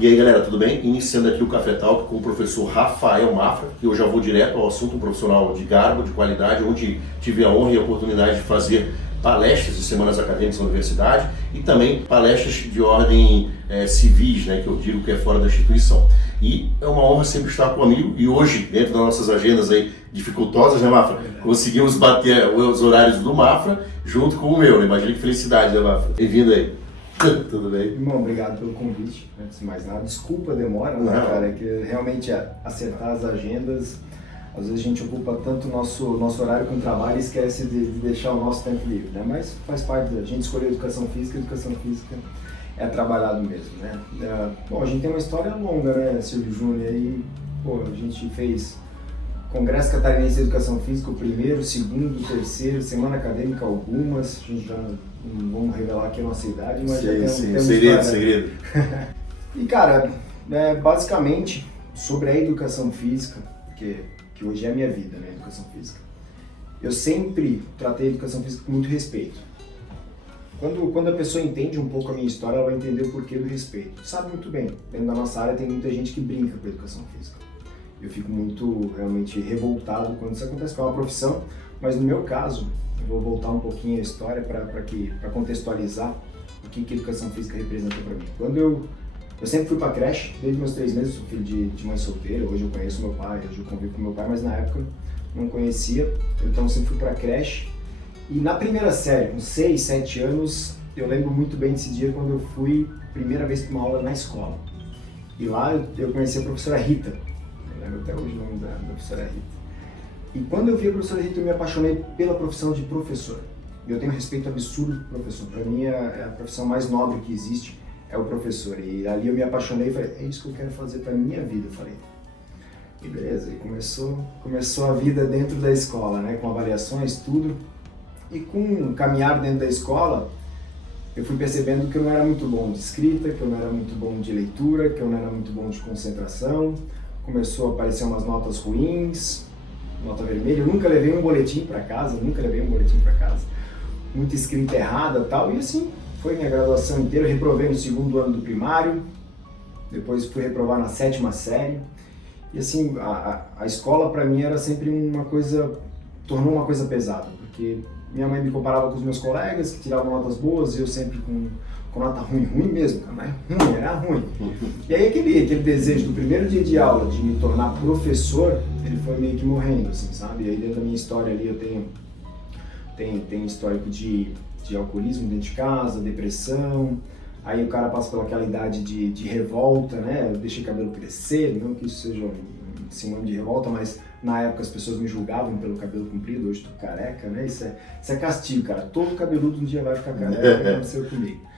E aí galera, tudo bem? Iniciando aqui o Café Talk com o professor Rafael Mafra, que eu já vou direto ao assunto, um profissional de garbo, de qualidade, onde tive a honra e a oportunidade de fazer palestras de semanas acadêmicas na universidade e também palestras de ordem civis, né, que eu digo que é fora da instituição. E é uma honra sempre estar com o amigo e hoje, dentro das nossas agendas aí dificultosas, né, Mafra? Conseguimos bater os horários do Mafra junto com o meu, né? Imagina que felicidade, né, Mafra? Bem-vindo aí. Tudo bem? Irmão, obrigado pelo convite, antes de mais nada. Desculpa a demora, né, cara? É que realmente acertar as agendas, às vezes a gente ocupa tanto o nosso horário com o trabalho e esquece de deixar o nosso tempo livre, né? Mas faz parte da gente escolher educação física é trabalhado mesmo, né? Bom, a gente tem uma história longa, né, Silvio Júnior? Aí, pô, a gente fez Congresso Catarinense de Educação Física, o primeiro, o segundo, o terceiro, semana acadêmica algumas, a gente já não vamos revelar aqui a nossa idade, mas já temos segredo. E cara, basicamente sobre a educação física, que hoje é a minha vida, né, educação física, eu sempre tratei a educação física com muito respeito. Quando a pessoa entende um pouco a minha história, ela vai entender o porquê do respeito. Sabe muito bem, dentro da nossa área tem muita gente que brinca com a educação física. Eu fico muito, realmente, revoltado quando isso acontece com uma profissão, mas no meu caso, eu vou voltar um pouquinho a história para contextualizar o que a educação física representa para mim. Quando eu sempre fui para creche, desde meus 3 meses, sou filho de mãe solteira, hoje eu conheço meu pai, hoje eu convivo com meu pai, mas na época não conhecia, então sempre fui para creche. E na primeira série, com 6, 7 anos, eu lembro muito bem desse dia quando eu fui primeira vez para uma aula na escola. E lá eu conheci a professora Rita, eu lembro até hoje o nome da professora Rita. E quando eu vi a professora Rita, eu me apaixonei pela profissão de professor. Eu tenho um respeito absurdo por professor, para mim é a profissão mais nobre que existe, é o professor. E ali eu me apaixonei e falei, é isso que eu quero fazer para minha vida, eu falei. E beleza, e começou a vida dentro da escola, né, com avaliações, tudo. E com caminhar dentro da escola, eu fui percebendo que eu não era muito bom de escrita, que eu não era muito bom de leitura, que eu não era muito bom de concentração. Começou a aparecer umas notas ruins, nota vermelha. Eu nunca levei um boletim para casa, muita escrita errada e tal. E assim, foi minha graduação inteira. Eu reprovei no 2º ano do primário, depois fui reprovar na 7ª série. E assim, a escola para mim era sempre tornou uma coisa pesada, porque minha mãe me comparava com os meus colegas que tiravam notas boas e eu sempre com nota ruim mesmo, cara, mas era ruim. E aí aquele desejo do primeiro dia de aula de me tornar professor, ele foi meio que morrendo, assim, sabe? E aí dentro da minha história ali eu tenho histórico de alcoolismo dentro de casa, depressão, aí o cara passa pelaquela idade de revolta, né? Eu deixei o cabelo crescer, não que isso seja sinônimo de revolta, mas na época as pessoas me julgavam pelo cabelo comprido, hoje tô careca, né? Isso é castigo, cara. Todo cabeludo um dia vai ficar careca, aconteceu comigo.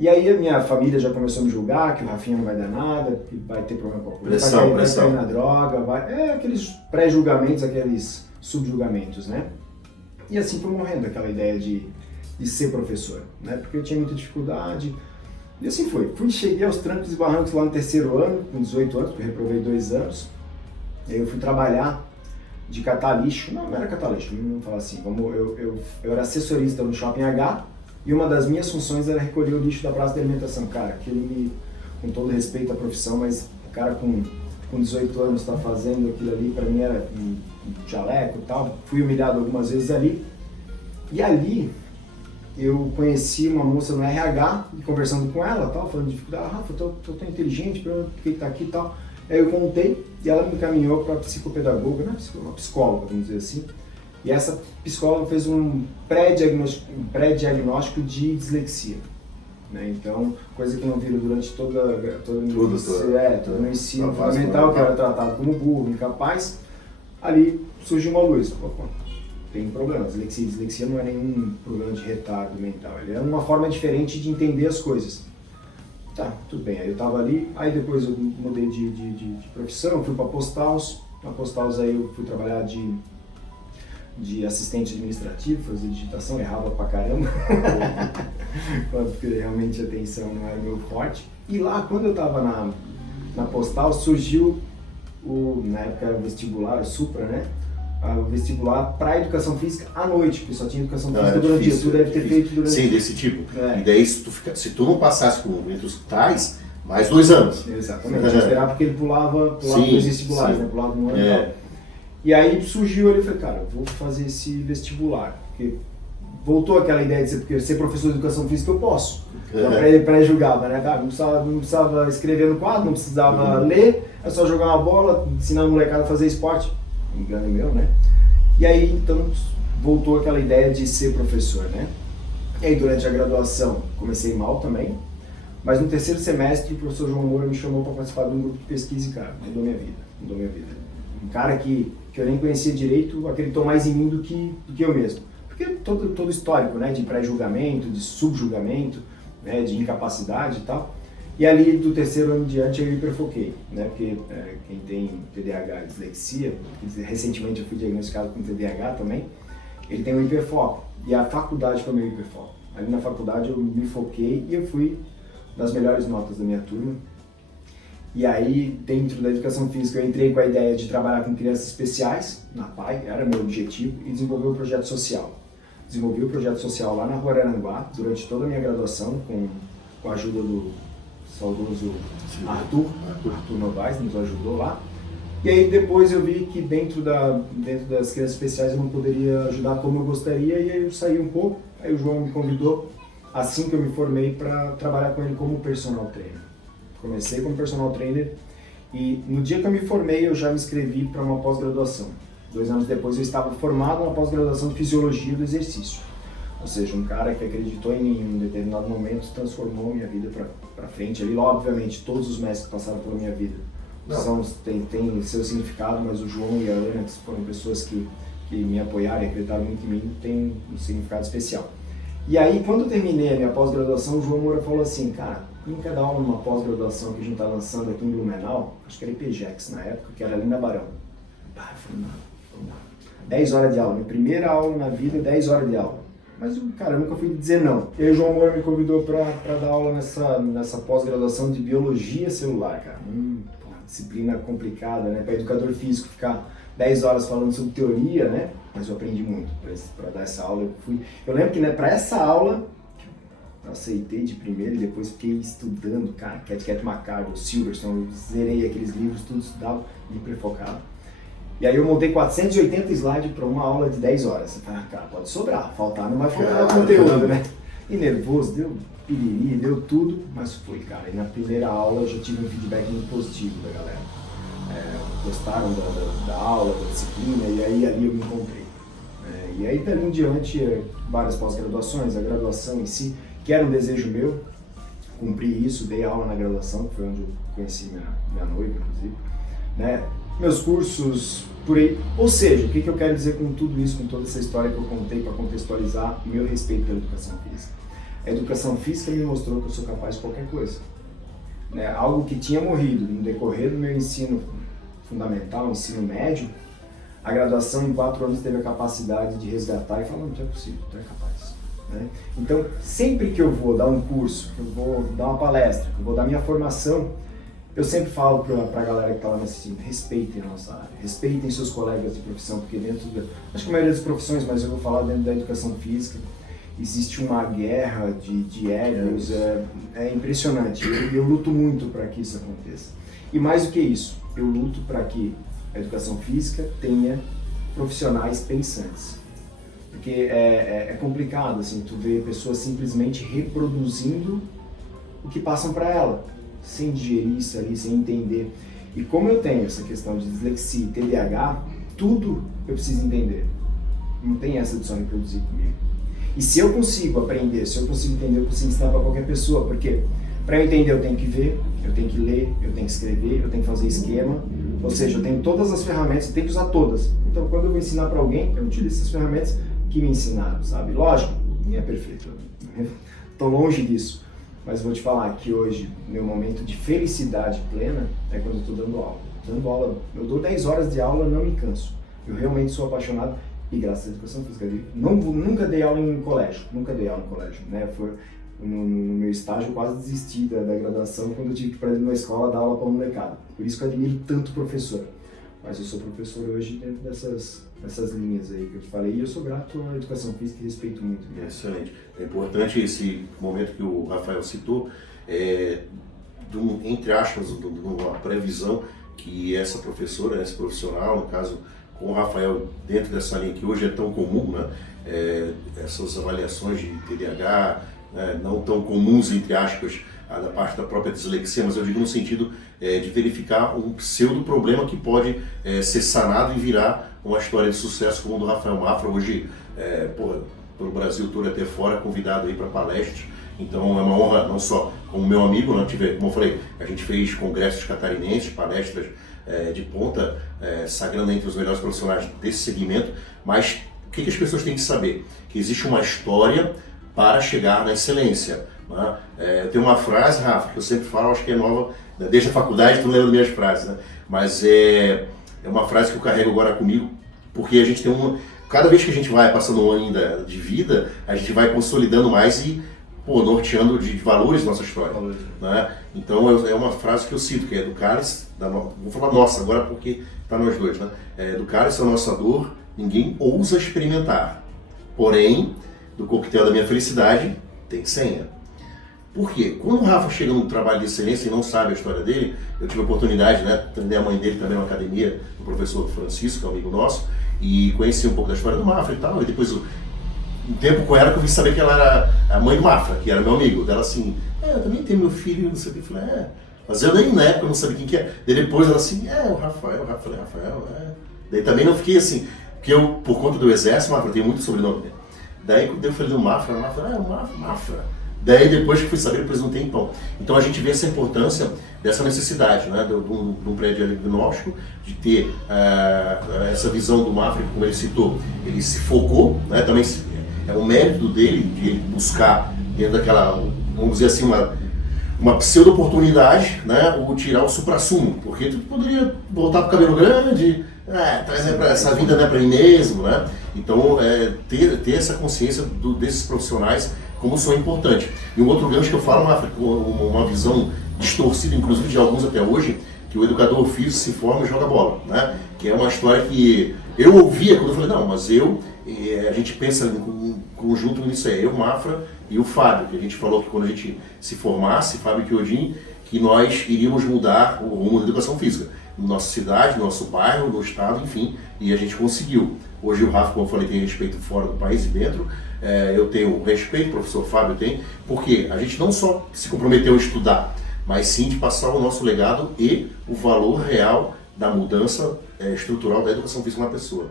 E aí a minha família já começou a me julgar, que o Rafinha não vai dar nada, que vai ter problema com a polícia, vai cair na droga, aqueles pré-julgamentos, aqueles subjulgamentos, né? E assim foi morrendo aquela ideia de ser professor, né? Porque eu tinha muita dificuldade. E assim cheguei aos trancos e barrancos lá no 3º ano, com 18 anos, porque eu reprovei 2 anos. E aí eu fui trabalhar de catar lixo, não era catar lixo, vamos falar assim, eu era assessorista no Shopping H e uma das minhas funções era recolher o lixo da praça de alimentação. Cara, com todo respeito à profissão, mas o cara com 18 anos está fazendo aquilo ali, para mim era um jaleco e tal. Fui humilhado algumas vezes ali, e ali eu conheci uma moça no RH, e conversando com ela, tal, falando de dificuldade, Rafa, tô tão inteligente, por que tá aqui e tal. Aí eu contei e ela me encaminhou para psicopedagoga, né? Uma psicóloga, vamos dizer assim. E essa psicóloga fez um pré-diagnóstico de dislexia, né? Então, coisa que não viram durante todo o ensino fundamental, que eu era tratado como burro, incapaz, ali surgiu uma luz. Pô, tem problema, dislexia não é nenhum problema de retardo mental, ele é uma forma diferente de entender as coisas. Tá, tudo bem, aí eu tava ali, aí depois eu mudei de profissão, fui pra Postaus, na Postaus aí eu fui trabalhar de assistente administrativo, fazer digitação, errava pra caramba, porque realmente a atenção não era meu forte. E lá, quando eu tava na Postaus, surgiu na época era o vestibular, o Supra, né? O vestibular para educação física à noite, porque só tinha educação física durante o dia. Tu deve ter feito durante... Sim, desse tipo. E daí, se tu não passasse entre os tais, Mais 2 anos. Exatamente, tinha que esperar porque ele pulava Sim, dois vestibulares, sim. né? Pulava um ano e tal. E aí surgiu ali, eu falei, cara, eu vou fazer esse vestibular, porque voltou aquela ideia de ser professor de educação física, eu posso. Pré-julgava, né? Não precisava escrever no quadro, não precisava ler, é só jogar uma bola, ensinar a molecada a fazer esporte. Engano meu, né? E aí, então, voltou aquela ideia de ser professor, né? E aí, durante a graduação, comecei mal também, mas no terceiro semestre, o professor João Moura me chamou para participar de um grupo de pesquisa e, cara, mudou minha vida. Um cara que eu nem conhecia direito, acreditou mais em mim do que eu mesmo. Porque todo histórico, né, de pré-julgamento, de subjulgamento, né, de incapacidade e tal. E ali, do terceiro ano em diante, eu hiperfoquei, né, porque quem tem TDAH, dislexia, recentemente eu fui diagnosticado com TDAH também, ele tem um hiperfoco. E a faculdade foi meu hiperfoco. Ali na faculdade eu me foquei e eu fui das melhores notas da minha turma. E aí, dentro da educação física, eu entrei com a ideia de trabalhar com crianças especiais, na PAI, era meu objetivo, e desenvolver um projeto social. Desenvolvi o projeto social lá na Rua Araranguá, durante toda a minha graduação, com a ajuda do saudoso Arthur Novaes, nos ajudou lá. E aí depois eu vi que dentro das crianças especiais eu não poderia ajudar como eu gostaria, e aí eu saí um pouco, aí o João me convidou, assim que eu me formei, para trabalhar com ele como personal trainer. Comecei como personal trainer e no dia que eu me formei eu já me inscrevi para uma pós-graduação. 2 anos depois eu estava formado na pós-graduação de Fisiologia do Exercício. Ou seja, um cara que acreditou em mim em um determinado momento transformou minha vida para frente. Ali, obviamente, todos os mestres que passaram pela minha vida tem seu significado, mas o João e a Ana, que foram pessoas que me apoiaram e acreditaram muito em mim, tem um significado especial. E aí, quando eu terminei a minha pós-graduação, o João Moura falou assim, cara, em cada aula numa pós-graduação que a gente está lançando aqui em Blumenau, acho que era IPGEX na época, que era ali na Barão. Eu falei, não. 10 horas de aula, minha primeira aula na vida, 10 horas de aula. Mas, cara, eu nunca fui dizer não. E aí o João Moura me convidou para dar aula nessa pós-graduação de Biologia Celular, cara. Disciplina complicada, né? Para educador físico ficar 10 horas falando sobre teoria, né? Mas eu aprendi muito para dar essa aula. Eu lembro que, né, para essa aula, eu aceitei de primeiro e depois fiquei estudando, cara, Cat McCardle, Silverstone, eu zerei aqueles livros, tudo estudava, hiper focado. E aí eu montei 480 slides para uma aula de 10 horas. Eu falei, cara, pode sobrar, faltar não vai faltar conteúdo, né? E nervoso, deu piriri, deu tudo, mas foi, cara. E na primeira aula eu já tive um feedback muito positivo da galera. Gostaram da aula, da disciplina, e aí ali eu me encontrei. E aí dali em diante, várias pós-graduações, a graduação em si, que era um desejo meu, cumpri isso, dei aula na graduação, que foi onde eu conheci minha noiva, inclusive, né? Meus cursos por aí. Ou seja, o que eu quero dizer com tudo isso, com toda essa história que eu contei para contextualizar o meu respeito pela educação física? A educação física me mostrou que eu sou capaz de qualquer coisa. Né? Algo que tinha morrido no decorrer do meu ensino fundamental, ensino médio, a graduação em 4 anos teve a capacidade de resgatar e falar, não é possível, tu é capaz. Né? Então, sempre que eu vou dar um curso, que eu vou dar uma palestra, que eu vou dar minha formação, eu sempre falo para a galera que está lá me assistindo, respeitem a nossa área, respeitem seus colegas de profissão, porque acho que a maioria das profissões, mas eu vou falar dentro da educação física, existe uma guerra de egos, é impressionante, eu luto muito para que isso aconteça. E mais do que isso, eu luto para que a educação física tenha profissionais pensantes. Porque é complicado, assim, tu ver pessoas simplesmente reproduzindo o que passam para ela, sem digerir isso ali, sem entender. E como eu tenho essa questão de dislexia e TDAH, tudo eu preciso entender. Não tem essa de só reproduzir comigo. E se eu consigo aprender, se eu consigo entender, eu consigo ensinar para qualquer pessoa, porque para eu entender eu tenho que ver, eu tenho que ler, eu tenho que escrever, eu tenho que fazer esquema, ou seja, eu tenho todas as ferramentas, eu tenho que usar todas. Então quando eu vou ensinar para alguém, eu utilizo essas ferramentas que me ensinaram, sabe? Lógico, não é perfeito, estou longe disso, mas vou te falar que hoje, meu momento de felicidade plena é quando eu estou dando aula. Dando aula, eu dou 10 horas de aula, não me canso. Eu realmente sou apaixonado e graças à educação física. Nunca dei aula em colégio, né? No meu estágio eu quase desisti da graduação quando eu tive que ir para dentro de uma escola dar aula para molecada. Por isso que eu admiro tanto professor. Mas eu sou professor hoje dentro dessas linhas aí que eu te falei, e eu sou grato à educação física e respeito muito mesmo. Excelente. É importante esse momento que o Rafael citou, entre aspas, de uma previsão que essa professora, esse profissional, no caso com o Rafael, dentro dessa linha que hoje é tão comum, né? Essas avaliações de TDAH, né? Não tão comuns, entre aspas, da parte da própria dislexia, mas eu digo no sentido de verificar um pseudo-problema que pode ser sanado e virar uma história de sucesso como o do Rafael Mafra, hoje, pelo Brasil todo até fora, convidado aí para palestras. Então é uma honra, não só como meu amigo, né? Como eu falei, a gente fez congressos catarinenses, palestras de ponta, sagrando entre os melhores profissionais desse segmento, mas o que as pessoas têm que saber? Que existe uma história para chegar na excelência. Né? Eu tenho uma frase, Rafa, que eu sempre falo, acho que é nova, desde a faculdade tu lembra das minhas frases, né? Mas é uma frase que eu carrego agora comigo, porque a gente tem cada vez que a gente vai passando um ano de vida, a gente vai consolidando mais e norteando de valores nossa história. Né? Então é uma frase que eu cito, que é do cálice, vou falar nossa agora porque está nós dois, né? Do cálice da nossa dor, ninguém ousa experimentar. Porém, do coquetel da minha felicidade, tem senha. Por quê? Quando o Rafa chega no trabalho de excelência e não sabe a história dele, eu tive a oportunidade, né, atender a mãe dele também na academia, o professor Francisco, que é um amigo nosso, e conheci um pouco da história do Mafra e tal, e depois um tempo com ela que eu vim saber que ela era a mãe do Mafra, que era meu amigo. Dela assim, eu também tenho meu filho, não sei o que. Eu falei, mas eu nem na época eu não sabia quem que é. Daí depois ela assim, o Rafael. Eu falei, Rafael, Daí também não fiquei assim, porque eu, por conta do exército, Mafra, tem muito sobrenome. Daí quando eu falei do Mafra, o Mafra. Daí depois que fui saber, depois não tem pão. Então a gente vê essa importância dessa necessidade, né, de um pré-diagnóstico, de ter essa visão do Mafra, como ele citou, ele se focou, né, também é um mérito dele, de ele buscar dentro daquela, vamos dizer assim, uma pseudo-oportunidade, né, ou tirar o suprassumo, porque tu poderia voltar pro cabelo grande, trazer para essa vida, né, para mim mesmo, né? Então, ter essa consciência desses profissionais como isso é importante. E um outro gancho que eu falo, uma visão distorcida, inclusive de alguns até hoje, que o educador físico se forma e joga bola, né? Que é uma história que eu ouvia quando eu falei, não, mas a gente pensa em conjunto nisso aí, eu, Mafra e o Fábio, que a gente falou que quando a gente se formasse, Fábio e Chiodin, que nós iríamos mudar o rumo da educação física, na nossa cidade, no nosso bairro, no estado, enfim, e a gente conseguiu. Hoje o Rafa, como eu falei, tem respeito fora do país e dentro, eu tenho respeito, o professor Fábio tem, porque a gente não só se comprometeu a estudar, mas sim de passar o nosso legado e o valor real da mudança estrutural da educação física na pessoa.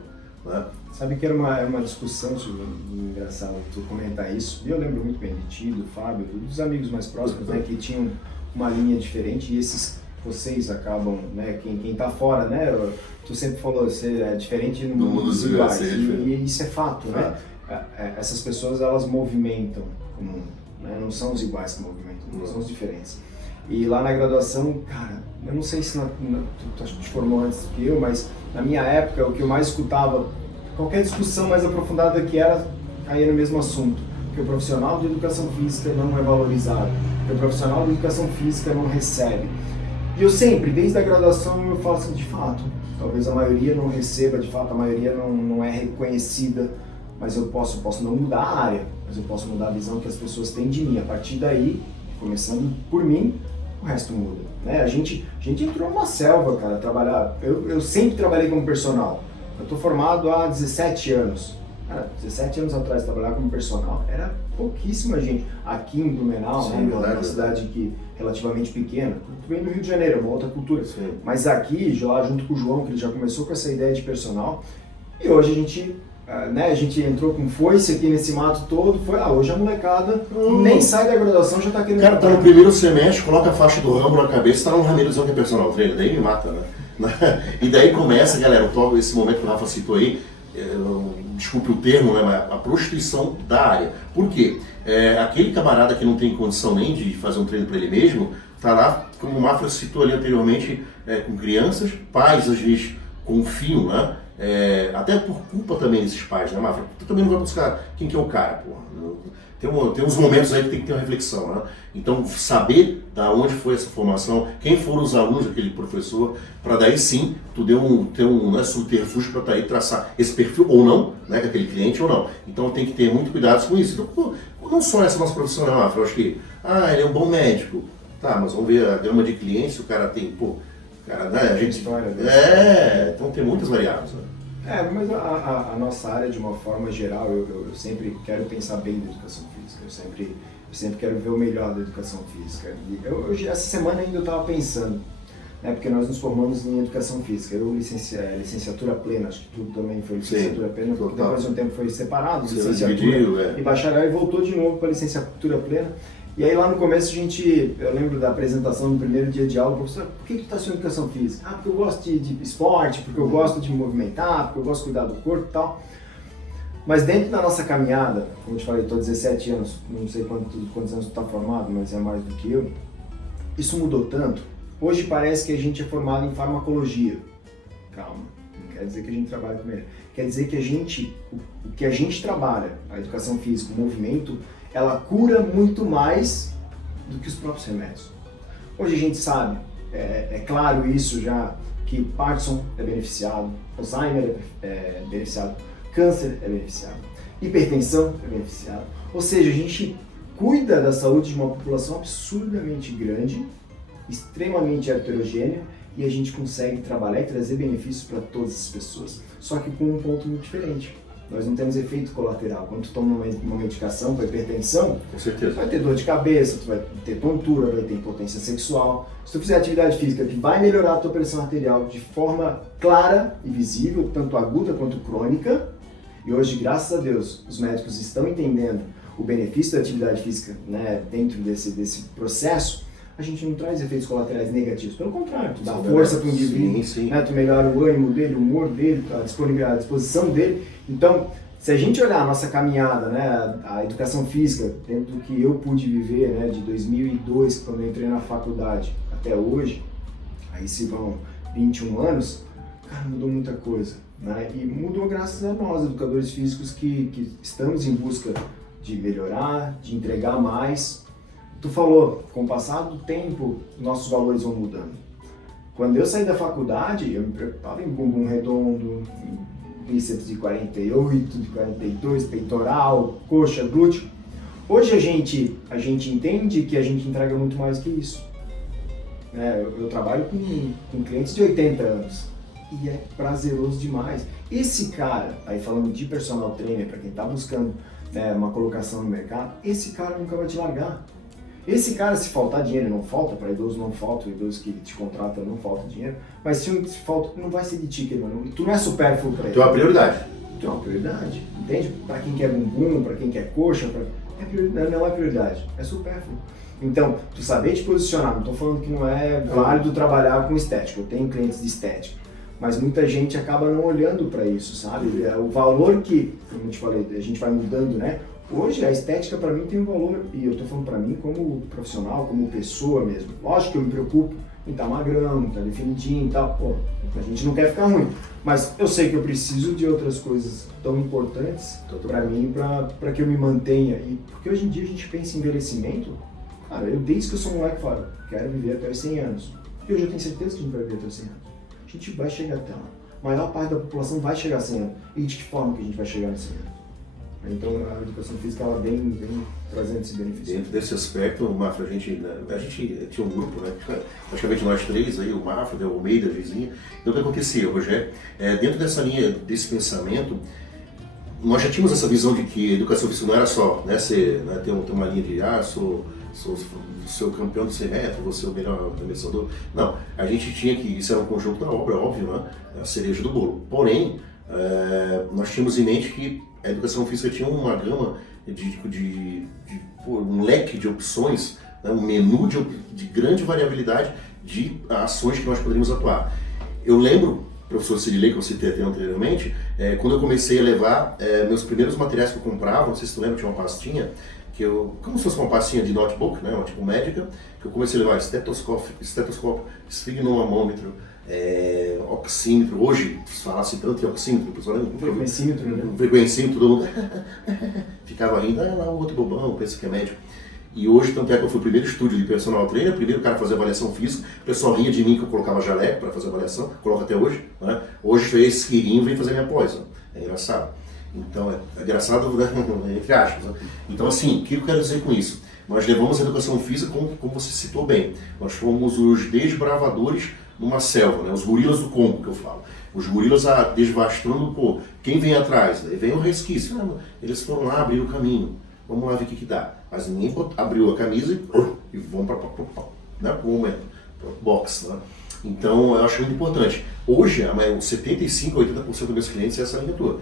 Né? Sabe que era uma discussão, engraçado tu comentar isso, e eu lembro muito bem de ti, do Fábio, dos amigos mais próximos, né, que tinham uma linha diferente, e vocês acabam, né, quem tá fora, né, tu sempre falou, você é diferente no mundo dos iguais, e isso é fato, né? Essas pessoas, elas movimentam, né? Não são os iguais que movimentam, são os diferentes. E lá na graduação, cara, eu não sei se tu te formou antes que eu, mas na minha época, o que eu mais escutava, qualquer discussão mais aprofundada que era, caía no mesmo assunto, que o profissional de educação física não é valorizado, que o profissional de educação física não recebe. E eu sempre, desde a graduação, eu falo assim, de fato, talvez a maioria não receba, de fato, a maioria não é reconhecida, mas eu posso não mudar a área, mas eu posso mudar a visão que as pessoas têm de mim. A partir daí, começando por mim, o resto muda. Né? A gente entrou numa selva, cara, trabalhar. Eu sempre trabalhei como personal. Eu estou formado há 17 anos. Cara, 17 anos atrás, trabalhar como personal era pouquíssima gente. Aqui em Blumenau, né, uma cidade relativamente pequena, tu vem do Rio de Janeiro, é uma outra cultura. Sim. Mas aqui, lá junto com o João, que ele já começou com essa ideia de personal, e hoje a gente entrou com foice aqui nesse mato todo, hoje a molecada nem sai da graduação, já tá querendo... Cara, tá no primeiro semestre, coloca a faixa do Rambo na cabeça, tá no Ramirezão que é personal trainer, daí me mata, né? E daí começa, galera, esse momento que o Rafa citou aí, desculpe o termo, né, mas a prostituição da área. Por quê? Aquele camarada que não tem condição nem de fazer um treino para ele mesmo, tá lá, como o Mafra citou ali anteriormente, com crianças, pais às vezes confiam, né? Até por culpa também desses pais, né, Mafra? Tu também não vai buscar quem que é o cara, porra. Tem uns momentos aí que tem que ter uma reflexão, né? Então, saber da onde foi essa formação, quem foram os alunos daquele professor, para daí sim, tu ter um subterfúgio para daí traçar esse perfil ou não, né, com aquele cliente ou não. Então, tem que ter muito cuidado com isso. Então, não só essa nossa profissão, né, Mafra? Eu acho que, ele é um bom médico. Tá, mas vamos ver a gama de clientes, o cara tem, pô, cara, né, a gente... História, então tem muitas variáveis, né? Mas a nossa área, de uma forma geral, eu sempre quero pensar bem da educação física, eu sempre quero ver o melhor da educação física. E essa semana ainda eu estava pensando, né, porque nós nos formamos em educação física, eu licenciatura plena, acho que tudo também foi licenciatura plena, porque depois de um tempo foi separado, licenciatura e bacharel, e voltou de novo para licenciatura plena. E aí lá no começo eu lembro da apresentação no primeiro dia de aula, professor, por que tu está estudando educação física? Ah, porque eu gosto de esporte, porque eu gosto de me movimentar, porque eu gosto de cuidar do corpo e tal. Mas dentro da nossa caminhada, como eu te falei, estou há 17 anos, não sei quantos anos tu está formado, mas é mais do que eu, isso mudou tanto. Hoje parece que a gente é formado em farmacologia. Calma, não quer dizer que a gente trabalha com ele. Quer dizer que o que a gente trabalha, a educação física, o movimento, ela cura muito mais do que os próprios remédios. Hoje a gente sabe, é claro isso já, que Parkinson é beneficiado, Alzheimer é beneficiado, câncer é beneficiado, hipertensão é beneficiado. Ou seja, a gente cuida da saúde de uma população absurdamente grande, extremamente heterogênea, e a gente consegue trabalhar e trazer benefícios para todas as pessoas. Só que com um ponto muito diferente. Nós não temos efeito colateral. Quando tu toma uma medicação para hipertensão, com certeza, tu vai ter dor de cabeça, tu vai ter tontura, vai ter impotência sexual. Se tu fizer atividade física que vai melhorar a tua pressão arterial de forma clara e visível, tanto aguda quanto crônica, e hoje, graças a Deus, os médicos estão entendendo o benefício da atividade física, né, dentro desse processo, a gente não traz efeitos colaterais negativos. Pelo contrário, tu dá força para o indivíduo, né, tu melhora o ânimo dele, o humor dele, a disposição dele. Então, se a gente olhar a nossa caminhada, né, a educação física, dentro do que eu pude viver, né, de 2002, quando eu entrei na faculdade, até hoje, aí se vão 21 anos, cara, mudou muita coisa. Né? E mudou graças a nós, educadores físicos, que estamos em busca de melhorar, de entregar mais. Tu falou, com o passar do tempo, nossos valores vão mudando. Quando eu saí da faculdade, eu me preocupava em bumbum redondo, em bíceps de 48, de 42, peitoral, coxa, glúteo. Hoje a gente entende que a gente entrega muito mais que isso. Eu trabalho com clientes de 80 anos e é prazeroso demais. Esse cara, aí falando de personal trainer, para quem está buscando uma colocação no mercado, esse cara nunca vai te largar. Esse cara, se faltar dinheiro, não falta, para idoso não falta, o idoso que te contrata não falta dinheiro, mas se falta, não vai ser de ti, mano. Tu não é supérfluo para ele. Tu é uma prioridade. Tu é uma prioridade, entende? Para quem quer bumbum, para quem quer coxa, não é prioridade, é supérfluo. Então, tu saber te posicionar, não estou falando que não é válido trabalhar com estética, eu tenho clientes de estética, mas muita gente acaba não olhando para isso, sabe? O valor que, como eu te falei, a gente vai mudando, né? Hoje a estética para mim tem um valor, e eu estou falando para mim como profissional, como pessoa mesmo. Lógico que eu me preocupo em estar magrão, estar definidinho e tal, pô, a gente não quer ficar ruim. Mas eu sei que eu preciso de outras coisas tão importantes para mim, para que eu me mantenha. E porque hoje em dia a gente pensa em envelhecimento, cara, eu desde que eu sou moleque falo, quero viver até os 100 anos. E hoje eu tenho certeza que a gente vai viver até os 100 anos. A gente vai chegar até lá. A maior parte da população vai chegar a 100 anos. E de que forma que a gente vai chegar a 100 anos? Então a educação física ela vem trazendo esse benefício. Dentro desse aspecto, o Mafra, a gente tinha um grupo, né? Praticamente nós três, aí, o Mafra, o Almeida, a vizinha. Então o que acontecia, Rogério? Dentro dessa linha, desse pensamento, nós já tínhamos essa visão de que a educação física não era só ter uma linha de sou o campeão do 100 metros, vou ser o melhor arremessador. Não, a gente tinha que, isso era um conjunto da obra, óbvio, né? A cereja do bolo. Porém, nós tínhamos em mente que a educação física tinha uma gama um leque de opções, né? Um menu de grande variabilidade de ações que nós poderíamos atuar. Eu lembro, professor Cirilei, que eu citei até anteriormente, quando eu comecei a levar meus primeiros materiais que eu comprava, não sei se tu lembra, tinha uma pastinha, como se fosse uma pastinha de notebook, né, tipo médica, que eu comecei a levar estetoscópio, esfigmoamômetro, oxímetro. Hoje, se falasse tanto em oxímetro, o pessoal lembra? Frequencímetro, né? Frequencímetro, todo mundo ficava rindo, lá o outro bobão, pensa que é médico. E hoje, tanto é que eu fui o primeiro estúdio de personal trainer, o primeiro cara a fazer avaliação física, o pessoal ria de mim que eu colocava jaleco para fazer avaliação, coloco até hoje, né? Hoje foi esse que riam e vem fazer minha pós, né? É engraçado. Então, é engraçado, né? Entre aspas. Né? Então, assim, o que eu quero dizer com isso? Nós levamos a educação física, como você citou bem. Nós fomos os desbravadores numa selva, né? Os gorilas do Congo, que eu falo. Os gorilas desvastando, pô, quem vem atrás? Aí vem o resquício. Né? Eles foram lá, abriram o caminho. Vamos lá ver o que dá. Mas ninguém abriu a camisa e vão para o box. Né? Então, eu acho muito importante. Hoje, 75% a 80% dos meus clientes é essa linha tua.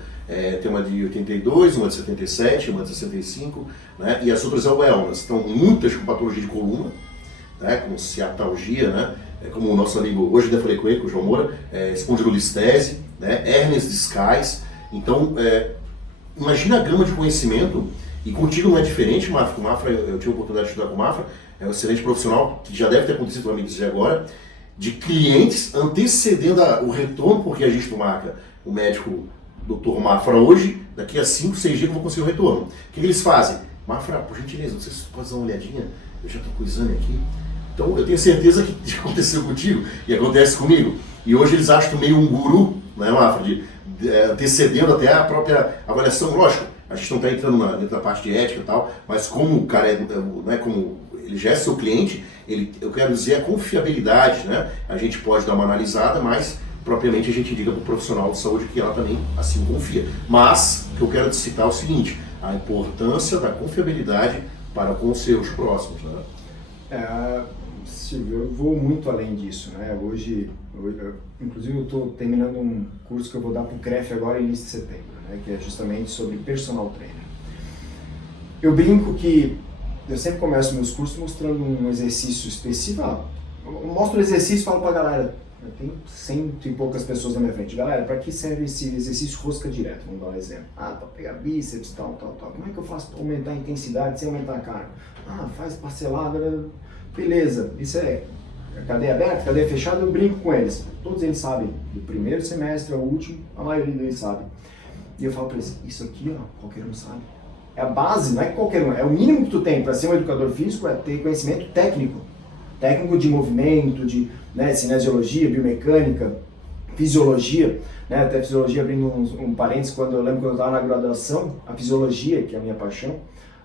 Tem uma de 82, uma de 77, uma de 65, né? E as outras é o wellness. Então, muitas com patologia de coluna, né? Com ciatalgia, né? Como o nosso amigo, hoje eu falei com ele, com o João Moura, espondilolistese, né? Hérnias discais. Então, imagina a gama de conhecimento, e contigo não é diferente, Mafra. Com o Mafra, eu tive a oportunidade de estudar com o Mafra, é um excelente profissional, que já deve ter acontecido, para mim dizer agora, de clientes antecedendo o retorno, porque a gente não marca o médico Dr. Mafra hoje, daqui a 5, 6 dias que eu vou conseguir o retorno. O que eles fazem? Mafra, por gentileza, não sei se você pode dar uma olhadinha, eu já estou com o exame aqui. Então eu tenho certeza que aconteceu contigo e acontece comigo. E hoje eles acham meio um guru, né, Mafra, antecedendo até a própria avaliação. Lógico, a gente não está entrando dentro da parte de ética e tal, mas como o cara como ele já é seu cliente, eu quero dizer a confiabilidade, né? A gente pode dar uma analisada, mas propriamente a gente diga para o profissional de saúde que ela também assim confia. Mas o que eu quero citar é o seguinte, a importância da confiabilidade para com os seus próximos. Né? Silvio, eu vou muito além disso, né? Hoje inclusive eu estou terminando um curso que eu vou dar para o CREF agora, início de setembro, né? Que é justamente sobre personal trainer. Eu brinco que eu sempre começo meus cursos mostrando um exercício específico. Eu mostro o exercício e falo para a galera, tem 100 e poucas pessoas na minha frente. Galera, para que serve esse exercício rosca direta? Vamos dar um exemplo. Para pegar bíceps, tal. Como é que eu faço para aumentar a intensidade sem aumentar a carga? Faz parcelada, beleza. Isso é cadeia aberta, cadeia fechada, eu brinco com eles. Todos eles sabem. Do primeiro semestre ao último, a maioria deles sabe. E eu falo para eles, isso aqui, qualquer um sabe. É a base, não é qualquer um, é o mínimo que tu tem para ser um educador físico, é ter conhecimento técnico de movimento, de cinesiologia, biomecânica, fisiologia, né? Até fisiologia, abrindo um parênteses, eu lembro quando eu estava na graduação, a fisiologia, que é a minha paixão,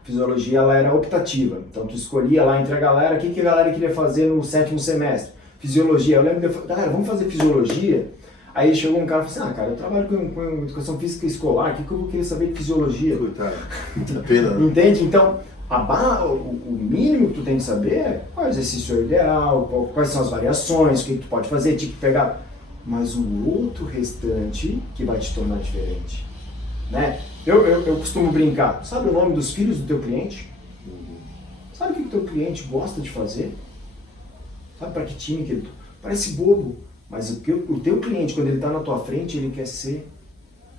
a fisiologia ela era optativa, então tu escolhia lá entre a galera, o que a galera queria fazer no 7º semestre, fisiologia, eu lembro que eu falei, galera, vamos fazer fisiologia? Aí chegou um cara e falou assim, cara, eu trabalho com educação física escolar, o que eu vou querer saber de fisiologia? Coitado, muita pena, né? Entende? Então, o mínimo que tu tem que saber é qual é o exercício ideal, quais são as variações, o que tu pode fazer, tinha que pegar. Mas o outro restante que vai te tornar diferente. Né? Eu costumo brincar, sabe o nome dos filhos do teu cliente? Sabe o que o teu cliente gosta de fazer? Sabe para que time que ele... Parece bobo. Mas o teu cliente, quando ele está na tua frente, ele quer ser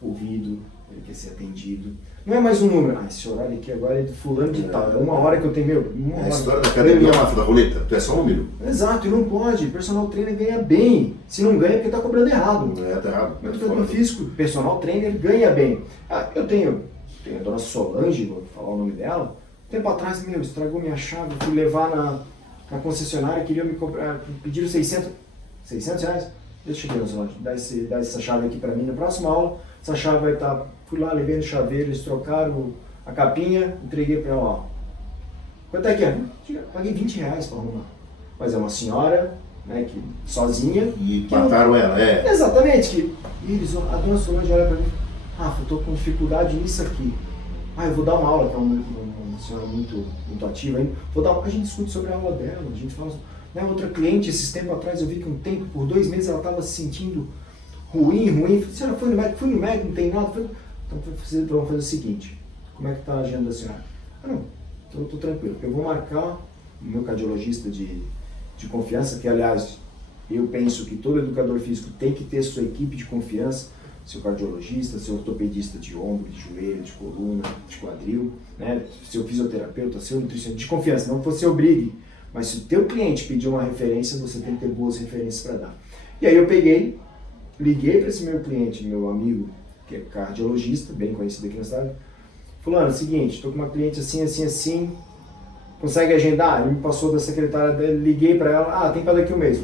ouvido, ele quer ser atendido. Não é mais um número. Esse horário aqui agora é de fulano de tal. É uma hora que eu tenho, a história da academia da roleta, tu é só um número. Exato, e não pode. Personal trainer ganha bem. Se não ganha é porque está cobrando errado. Tá errado. Educador físico, personal trainer ganha bem. Eu tenho a dona Solange, vou falar o nome dela. Tempo atrás, estragou minha chave, fui levar na concessionária, queria me cobrar, pediram 600 reais? Deixa eu ver, dá essa chave aqui pra mim na próxima aula. Essa chave vai estar. Fui lá, levei no chaveiro, eles trocaram a capinha, entreguei pra ela, ó. Quanto é que é? Paguei 20 reais pra arrumar. Mas é uma senhora, né, que sozinha. E mataram ela, Exatamente. A dona Solange olha pra mim, eu tô com dificuldade nisso aqui. Eu vou dar uma aula, que é uma senhora muito ativa ainda. A gente discute sobre a aula dela, a gente fala. Outra cliente, esses tempos atrás, eu vi que por 2 meses ela estava se sentindo ruim. Senhora, foi no médico, não tem nada. Então vamos fazer o seguinte, como é que está a agenda da senhora? Não, então eu estou tranquilo, eu vou marcar o meu cardiologista de confiança, que aliás, eu penso que todo educador físico tem que ter sua equipe de confiança, seu cardiologista, seu ortopedista de ombro, de joelho, de coluna, de quadril, né? Seu fisioterapeuta, seu nutricionista de confiança, não que você obrigue. Mas se o teu cliente pedir uma referência, você tem que ter boas referências para dar. E aí eu liguei para esse meu cliente, meu amigo, que é cardiologista, bem conhecido aqui na cidade. Fulano, é o seguinte, estou com uma cliente assim, consegue agendar? Ele me passou da secretária dele, liguei para ela, tem para daqui um mês.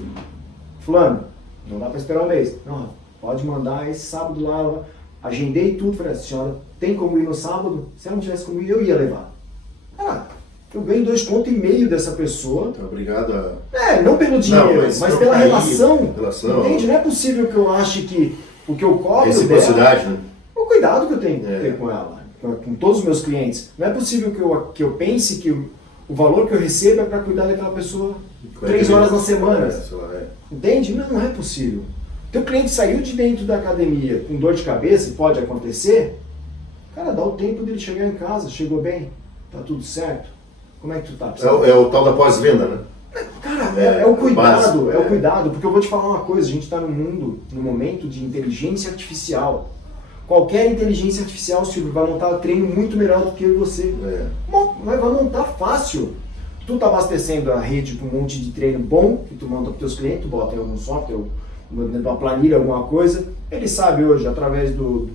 Fulano, não dá para esperar um mês. Não, pode mandar esse sábado lá, agendei tudo, falei, a senhora tem como ir no sábado? Se ela não tivesse como ir, eu ia levar. Cara, eu ganho 2,5 contos dessa pessoa. Então, obrigado a... Não pelo dinheiro, mas pela relação. Relação. Entende? Não é possível que eu ache que o que eu cobro reciprocidade, dela, né? o cuidado que eu tenho que ter com ela, com todos os meus clientes. Não é possível que eu pense que o valor que eu recebo é para cuidar daquela pessoa 3 horas na semana. Entende? Não é possível. Teu cliente saiu de dentro da academia com dor de cabeça, pode acontecer, cara, dá o tempo dele chegar em casa, chegou bem, tá tudo certo. Como é que tu tá? É o tal da pós-venda, né? Cara, é o cuidado, o cuidado, porque eu vou te falar uma coisa, a gente está no momento de inteligência artificial. Qualquer inteligência artificial, Silvio, vai montar treino muito melhor do que eu e você. Vai montar fácil. Tu tá abastecendo a rede com um monte de treino bom, que tu monta para os teus clientes, tu bota em algum software, dentro de uma planilha, alguma coisa. Ele sabe hoje, através do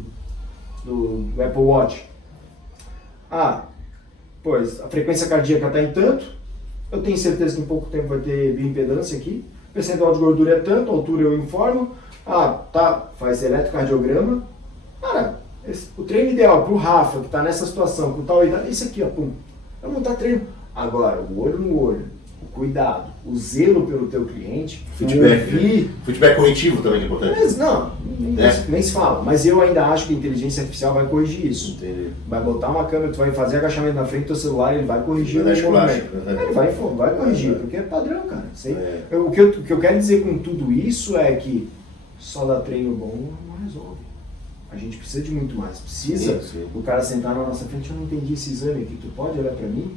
Apple Watch, pois a frequência cardíaca está em tanto, eu tenho certeza que em pouco tempo vai ter bioimpedância aqui, o percentual de gordura é tanto, a altura eu informo, faz eletrocardiograma. Cara, o treino ideal para o Rafa, que está nessa situação, com tal idade, é esse aqui, pum. Eu não tá treino. Agora, o olho no olho, o cuidado, o zelo pelo teu cliente, feedback corretivo também que é importante. Mas não, nem se fala. Mas eu ainda acho que a inteligência artificial vai corrigir isso. Entendi. Vai botar uma câmera, tu vai fazer agachamento na frente do teu celular, ele vai corrigir vai o movimento. Ele vai corrigir, porque é padrão, cara. O que eu quero dizer com tudo isso é que só dar treino bom não resolve. A gente precisa de muito mais. Precisa o cara sentar na nossa frente, eu não entendi esse exame aqui, tu pode olhar pra mim?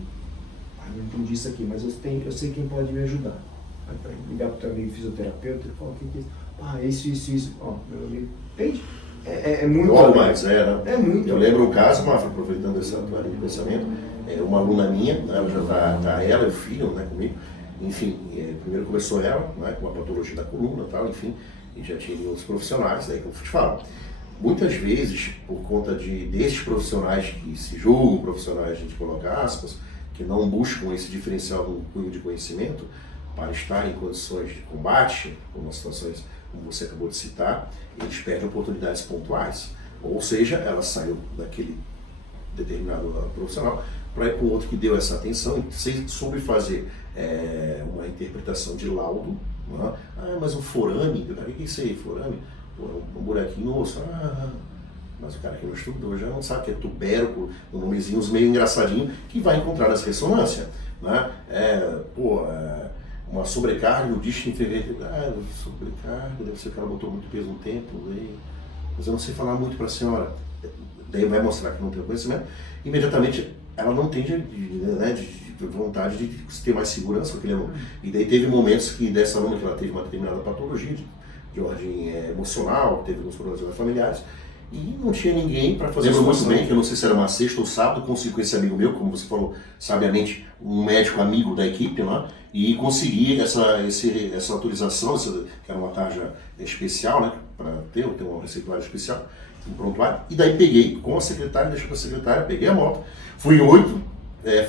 Eu não entendi isso aqui, mas eu sei quem pode me ajudar. Ligar pro teu amigo fisioterapeuta e falar, o que é isso? Isso. Meu amigo, entende? É muito... É muito. Eu lembro um caso, Mafra, aproveitando essa tua linha de pensamento, uma aluna minha, né, ela já tá ela e o filho, né, comigo, enfim, primeiro começou ela, né, com a patologia da coluna e tal, enfim, e já tinha outros profissionais, aí como eu te falo, muitas vezes, por conta desses profissionais que se julgam profissionais, a gente coloca aspas, que não buscam esse diferencial do cunho de conhecimento para estar em condições de combate, como as situações como você acabou de citar, eles perdem oportunidades pontuais. Ou seja, ela saiu daquele determinado profissional para ir para o outro que deu essa atenção e soube fazer uma interpretação de laudo. Né? Mas um forame, o que é isso aí, forame? Um buraquinho no osso. Mas o cara que não estudou já não sabe que é tubérculo, um nomezinho meio engraçadinho, que vai encontrar nessa ressonância. Né? Uma sobrecarga no disco inferior. Sobrecarga, deve ser que o cara botou muito peso no tempo, mas eu não sei falar muito para a senhora. Daí vai mostrar que não tem conhecimento. Imediatamente ela não tem de vontade de ter mais segurança com aquele aluno. E daí teve momentos que dessa aluna que ela teve uma determinada patologia de ordem emocional, teve alguns problemas familiares, e não tinha ninguém para fazer isso muito bem, que eu não sei se era uma sexta ou sábado, consegui com esse amigo meu, como você falou, sabiamente, um médico amigo da equipe lá, e consegui essa autorização, que era uma tarja especial, né, para ter uma receituária especial, um prontuário, e daí peguei com a secretária, deixei com a secretária, peguei a moto, fui em 8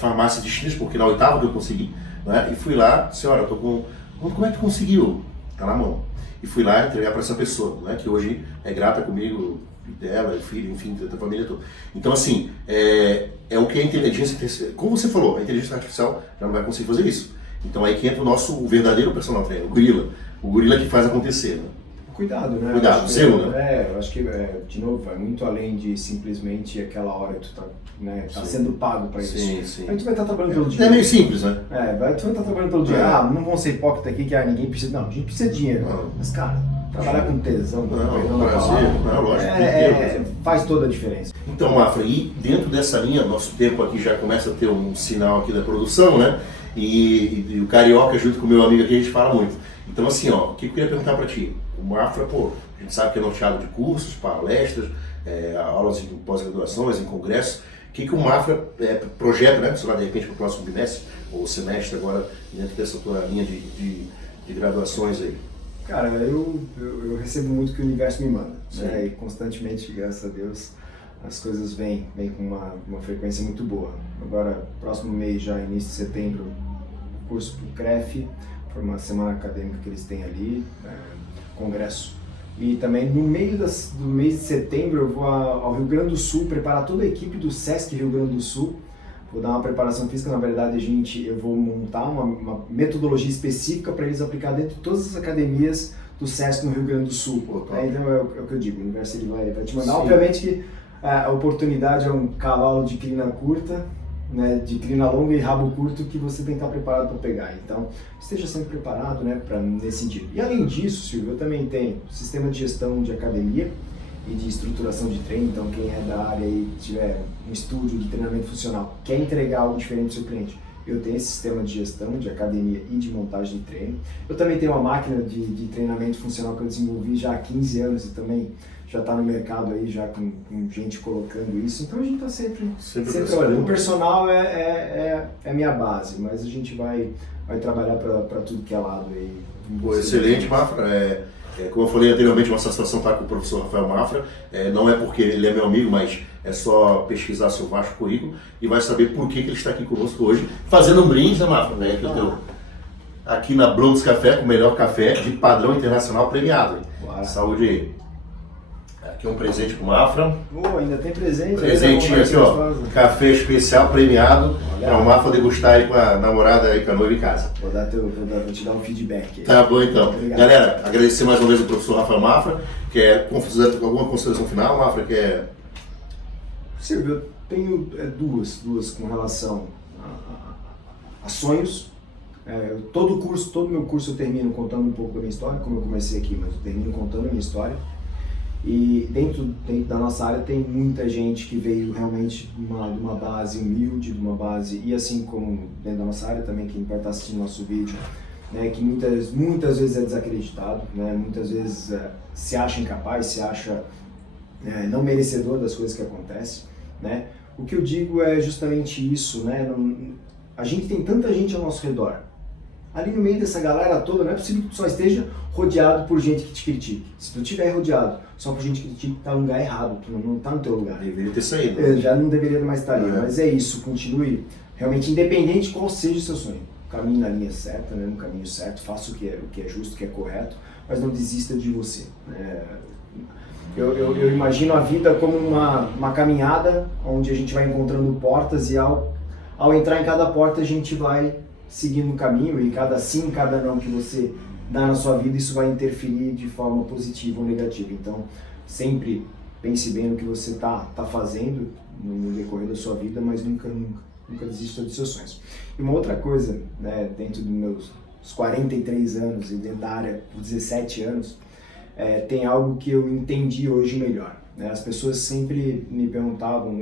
farmácias distintas, porque na 8ª que eu consegui, né, e fui lá, senhora, eu tô com... Como é que tu conseguiu? Tá na mão. E fui lá entregar para essa pessoa, né, que hoje é grata comigo, dela, filho, enfim, da família toda. Então, assim, é o que a inteligência... Como você falou, a inteligência artificial já não vai conseguir fazer isso. Então aí que entra o verdadeiro personal trainer, o gorila que faz acontecer, né? Cuidado, né? Cuidado, zelo, né? Eu acho que, de novo, vai muito além de simplesmente aquela hora que tu tá sendo pago para isso. Sim. Aí tu vai estar trabalhando todo dia. É meio simples, né? Tu vai estar trabalhando todo dia. Não vão ser hipócrita aqui que ninguém precisa. Não, a gente precisa de dinheiro. Mas, cara, trabalhar com tesão, faz toda a diferença. Então, Mafra, e dentro dessa linha, nosso tempo aqui já começa a ter um sinal aqui da produção, né? E o Carioca, junto com o meu amigo aqui, a gente fala muito. Então, assim, o que eu queria perguntar para ti? O Mafra, a gente sabe que é norteado de cursos, palestras, aulas de pós-graduações, em congressos. O que o Mafra projeta, né? Sei lá, de repente, para o próximo bimestre ou semestre agora, dentro dessa tua linha de graduações aí? Cara, eu recebo muito o que o universo me manda, né? E constantemente, graças a Deus, as coisas vêm com uma frequência muito boa. Agora, próximo mês, já início de setembro, curso para o CREF, foi uma semana acadêmica que eles têm ali, congresso E também no meio do mês de setembro eu vou ao Rio Grande do Sul preparar toda a equipe do Sesc Rio Grande do Sul. Vou dar uma preparação física, na verdade eu vou montar uma metodologia específica para eles aplicar dentro de todas as academias do Sesc no Rio Grande do Sul. Então é o que eu digo, o universo ele vai te mandar. Sim. Obviamente que a oportunidade é um cavalo de crina curta, né, de crina longa e rabo curto que você tem que estar preparado para pegar. Então, esteja sempre preparado, né, nesse sentido. E além disso, Silvio, eu também tenho sistema de gestão de academia e de estruturação de treino. Então, quem é da área e tiver um estúdio de treinamento funcional, quer entregar algo diferente para o seu cliente, eu tenho esse sistema de gestão de academia e de montagem de treino. Eu também tenho uma máquina de treinamento funcional que eu desenvolvi já há 15 anos e também já está no mercado aí, já com gente colocando isso. Então a gente está sempre olhando. O personal é minha base, mas a gente vai trabalhar para tudo que é lado aí. Pô, excelente, Mafra. Como eu falei anteriormente, uma satisfação estar com o professor Rafael Mafra. Não é porque ele é meu amigo, mas é só pesquisar seu vasto currículo e vai saber por que ele está aqui conosco hoje, fazendo um brinde, né, Mafra? Que eu tenho aqui na Blondes Café, com o melhor café de padrão internacional premiado. Saúde aí. Aqui é um presente pro Mafra. Ainda tem presente. Presentinho aqui, ó. Café especial premiado para o Mafra degustar aí com a namorada aí, com a noiva em casa. Vou te dar um feedback aí. Tá bom então. Obrigado. Galera, agradecer mais uma vez ao professor Rafael Mafra. Quer alguma consideração final, Mafra? Silvio, eu tenho duas com relação a sonhos. Todo meu curso eu termino contando um pouco da minha história, como eu comecei aqui, mas eu termino contando a minha história. E dentro da nossa área tem muita gente que veio realmente de uma base humilde, de uma base, e assim como dentro da nossa área também, quem vai estar assistindo nosso vídeo, né, que muitas vezes é desacreditado, né, muitas vezes se acha incapaz, se acha não merecedor das coisas que acontecem, né. O que eu digo é justamente isso, né, a gente tem tanta gente ao nosso redor. Ali no meio dessa galera toda, não é possível que tu só esteja rodeado por gente que te critique. Se tu estiver rodeado só por gente que te critique, tá no lugar errado, tu não tá no teu lugar. Deveria ter saído. Já não deveria mais estar ali, mas é isso, continue realmente independente de qual seja o seu sonho. Caminhe na linha certa, né, no caminho certo, faça o que é justo, o que é correto, mas não desista de você. Eu imagino a vida como uma caminhada onde a gente vai encontrando portas e ao entrar em cada porta a gente vai seguindo o caminho, e cada sim, cada não que você dá na sua vida, isso vai interferir de forma positiva ou negativa. Então, sempre pense bem no que você tá fazendo no decorrer da sua vida, mas nunca desista dos seus sonhos. E uma outra coisa, né, dentro dos meus 43 anos e dentro da área por 17 anos, tem algo que eu entendi hoje melhor. Né? As pessoas sempre me perguntavam,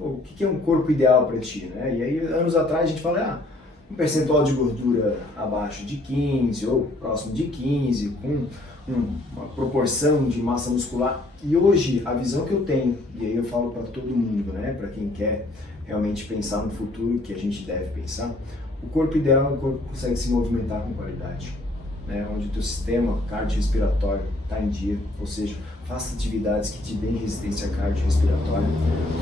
o que é um corpo ideal para ti? Né? E aí, anos atrás, a gente fala, um percentual de gordura abaixo de 15 ou próximo de 15, com uma proporção de massa muscular. E hoje, a visão que eu tenho, e aí eu falo para todo mundo, né, para quem quer realmente pensar no futuro, que a gente deve pensar, o corpo ideal é um corpo que consegue se movimentar com qualidade, né, onde o teu sistema cardiorrespiratório está em dia, ou seja, faça atividades que te deem resistência cardiorrespiratória,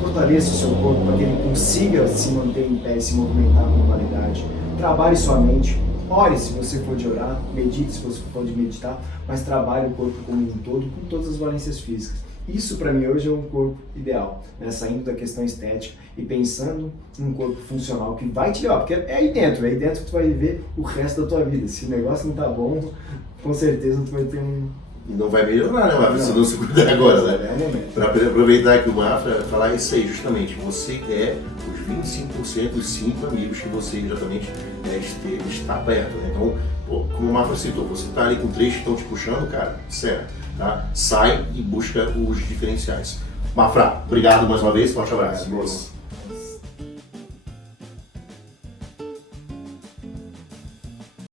fortaleça o seu corpo para que ele consiga se manter em pé e se movimentar com qualidade, trabalhe sua mente, ore se você for de orar, medite se você for de meditar, mas trabalhe o corpo como um todo, com todas as valências físicas. Isso para mim hoje é um corpo ideal, né? Saindo da questão estética e pensando num corpo funcional que vai te levar, porque é aí dentro que tu vai viver o resto da tua vida. Se o negócio não tá bom, com certeza tu vai ter E não vai melhorar, né, Mafra? Se não se cuidar agora, né? Para aproveitar aqui o Mafra, falar isso aí, justamente. Você é os 25% dos 5 amigos que você exatamente está perto, né? Então, como o Mafra citou, você está ali com 3 que estão te puxando, cara, sério, tá? Sai e busca os diferenciais. Mafra, obrigado mais uma vez, forte abraço.